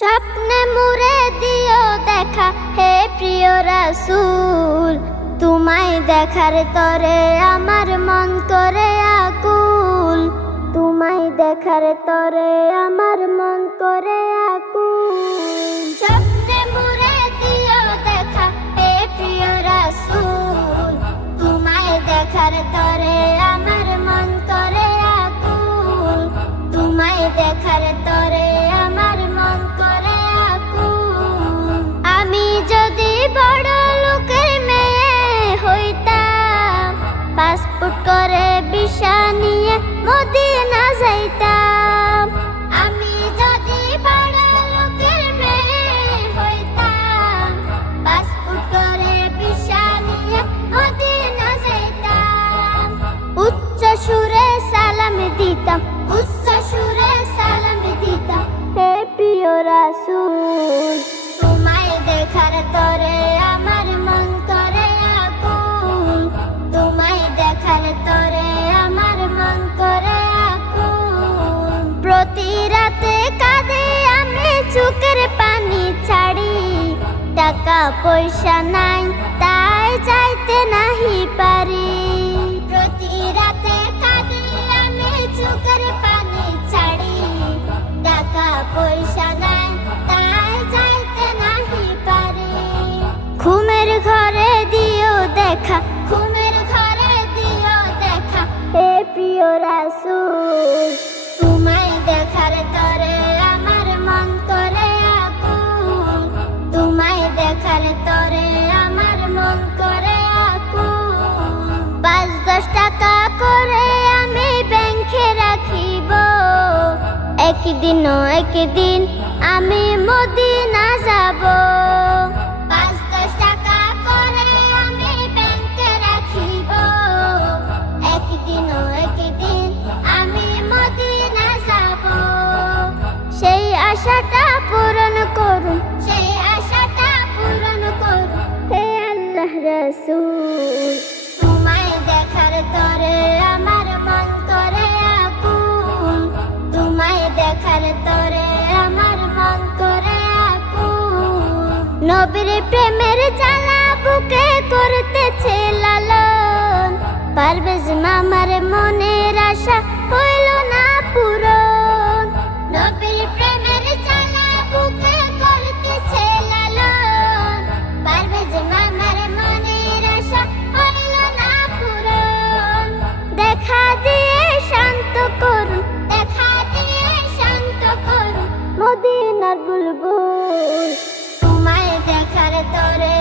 স্বপ্নে মুড়ে দিও দেখা হে প্রিয় রাসূল, তোমায় দেখার তরে আমার মন করে আকুল। তোমায় দেখার তরে আমার মন করে আকুল। স্বপ্নে মুড়ে দিও দেখা হে প্রিয় রাসূল, তোমায় দেখার তরে আমার মন করে আকুল। তোমায় দেখার তরে আমার মন করে আকুল। আমি যদি বড় লোকের মেয়ে হইতাম, পাসপোর্ট করে ভিসা নিয়ে মদিনা যাইতাম। আমি যদি বড় লোকের মেয়ে হইতাম, পাসপোর্ট করে ভিসা নিয়ে মদিনা যাইতাম। উচ্চ সুরে সালাম দিতাম, উচ্চ সুরে সালাম দিতাম হে প্রিয় রাসূল, তোমায় দেখার তরে আমার মন করে আকুল। তোমায় দেখার তরে আমার মন করে আকুল। প্রতি রাতে কাঁদে আমি চোখের পানি ছাড়ি, টাকা পয়সা নাই তাই যাইতে নাহি পারি। প্রতি রাতে কাঁদে আমি চোখের পানি ছাড়ি, টাকা পয়সা নাই তাই যাইতে নাহি পারি। ঘুমের ঘরে দিও দেখা, ঘুমের ঘরে দিও দেখা হে প্রিয় রাসূল, তোমায় দেখার তরে আমার মন করে আকুল। তোমায় দেখার তরে আমার মন করে আকুল। ৫-১০ টাকা করে আমি ব্যাংকে রাখিব, একদিন আমি মদিনা যাব। ৫-১০ টাকা করে আমি ব্যাংকে রাখিব, একদিন আমি মদিনা যাব। সেই আশাটা পূরণ করুন, সেই আশাটা পূরণ করুন হে আল্লাহ রাসূল, তোমায় দেখার তরে আমার মন করে আকুল। তোমায় দেখার তরে আমার মন করে আকুল। নবীর প্রেমের জ্বালা বুকে করতেছে লালন, পারভেজ মামার মনের আশা হইল না পূরণ। নবীর প্রেমের জ্বালা বুকে করতেছে লালন, পারভেজ মামার মনের আশা হইল না পূরণ। দেখা দিয়ে শান্ত করুন, দেখা দিয়ে শান্ত করুন মদিনার বুলবুল, তোমায় দেখার তরে